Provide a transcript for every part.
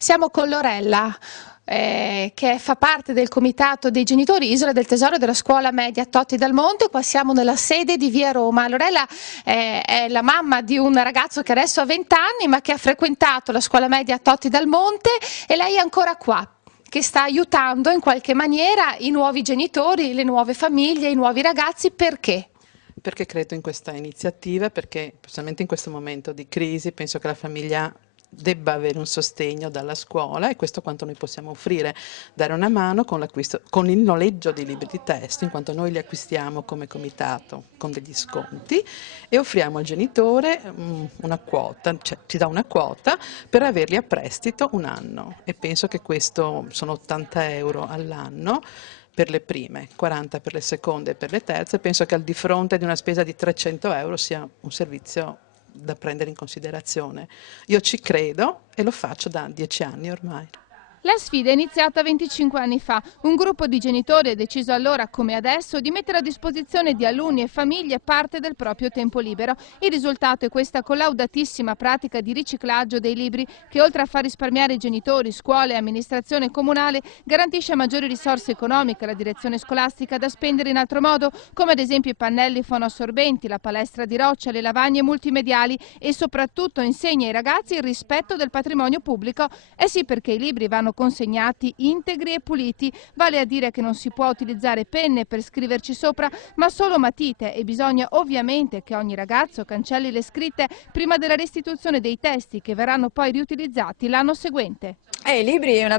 Siamo con Lorella, che fa parte del comitato dei genitori Isola del Tesoro della scuola media Totti dal Monte. Qua siamo nella sede di Via Roma. Lorella è la mamma di un ragazzo che adesso ha 20 anni ma che ha frequentato la scuola media Totti dal Monte, e lei è ancora qua, che sta aiutando in qualche maniera i nuovi genitori, le nuove famiglie, i nuovi ragazzi. Perché? Perché credo in questa iniziativa, perché specialmente in questo momento di crisi penso che la famiglia debba avere un sostegno dalla scuola, e questo quanto noi possiamo offrire: dare una mano con con il noleggio di libri di testo, in quanto noi li acquistiamo come comitato con degli sconti, e offriamo al genitore una quota, cioè ci dà una quota per averli a prestito un anno, e penso che questo sono 80 euro all'anno per le prime, 40 per le seconde e per le terze. Penso che al di fronte di una spesa di 300 euro sia un servizio da prendere in considerazione. Io ci credo e lo faccio da 10 anni ormai. La sfida è iniziata 25 anni fa. Un gruppo di genitori ha deciso allora, come adesso, di mettere a disposizione di alunni e famiglie parte del proprio tempo libero. Il risultato è questa collaudatissima pratica di riciclaggio dei libri che, oltre a far risparmiare genitori, scuole e amministrazione comunale, garantisce maggiori risorse economiche alla direzione scolastica da spendere in altro modo, come ad esempio i pannelli fonoassorbenti, la palestra di roccia, le lavagne multimediali, e soprattutto insegna ai ragazzi il rispetto del patrimonio pubblico. Eh sì, perché i libri vanno consegnati integri e puliti, vale a dire che non si può utilizzare penne per scriverci sopra, ma solo matite, e bisogna ovviamente che ogni ragazzo cancelli le scritte prima della restituzione dei testi, che verranno poi riutilizzati l'anno seguente. I libri c'è una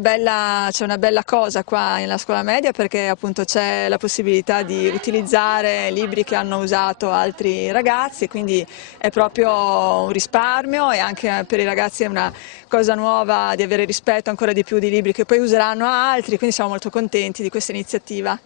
bella cosa qua nella scuola media, perché appunto c'è la possibilità di utilizzare libri che hanno usato altri ragazzi, quindi è proprio un risparmio, e anche per i ragazzi è una cosa nuova di avere rispetto ancora di più di libri che poi useranno altri, quindi siamo molto contenti di questa iniziativa.